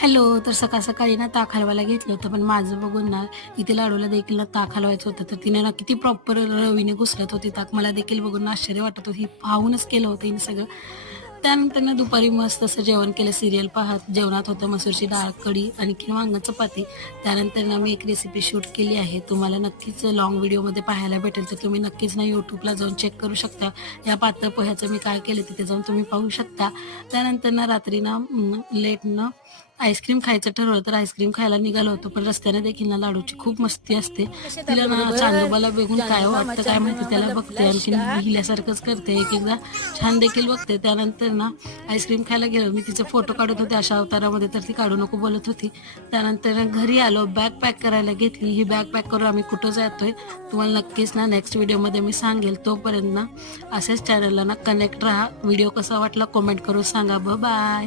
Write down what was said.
Hello. तर सकाळ सकाळी ना ताक हलवायला घेतलं होतं, पण माझं बघून ना इथे लाडूला देखील ना ताक हलवायचं होतं. तर तिने ना किती प्रॉपर रवीने घुसळत होती ताक. मला देखील बघून ना आश्चर्य वाटत होतं. ही पाहूनच केलं होतं हिने सगळं. त्यानंतर ना दुपारी मस्त असं जेवण केलं सीरियल पाहत. जेवणात होतं मसूरची डाळ, कढी, आणखीन वांग चपाती. त्यानंतर ना मी एक रेसिपी शूट केली आहे. तुम्हाला नक्कीच लाँग व्हिडिओमध्ये पाहायला भेटेल. तर तुम्ही नक्कीच ना YouTubeला जाऊन चेक करू शकता. या पातळ पोह्याचं मी काय केलं तिथे जाऊन तुम्ही पाहू शकता. त्यानंतर ना रात्री ना लेट ना आईस्क्रीम खायचं ठरवलं, तर आईस्क्रीम खायला निघालो होतो. पण रस्त्याने देखील ना लाडूची खूप मस्ती असते. कशात तिला ना आपल्याबरोबर चांदोबाला बघून काय चांदमामा वाटतं काय माहिती, चांदमामा त्याला बघते लपलायस आणखीन का? भिल्यासारखंच करते. एक-एकदा छान देखील बघते. त्यानंतर ना आईस्क्रीम खायला गेलो. मी तिचे फोटो काढत होते अशा अवतारामध्ये, तर ती काढू नको बोलत होती. त्यानंतर ना घरी आलो, बॅग पॅक करायला घेतली. ही बॅग पॅक करून आम्ही कुठं जातोय तुम्हाला नक्कीच ना नेक्स्ट व्हिडिओमध्ये मी सांगेल. तोपर्यंत ना असेच चॅनलला ना कनेक्ट राहा. व्हिडिओ कसा वाटला कमेंट करून सांगा. बाय.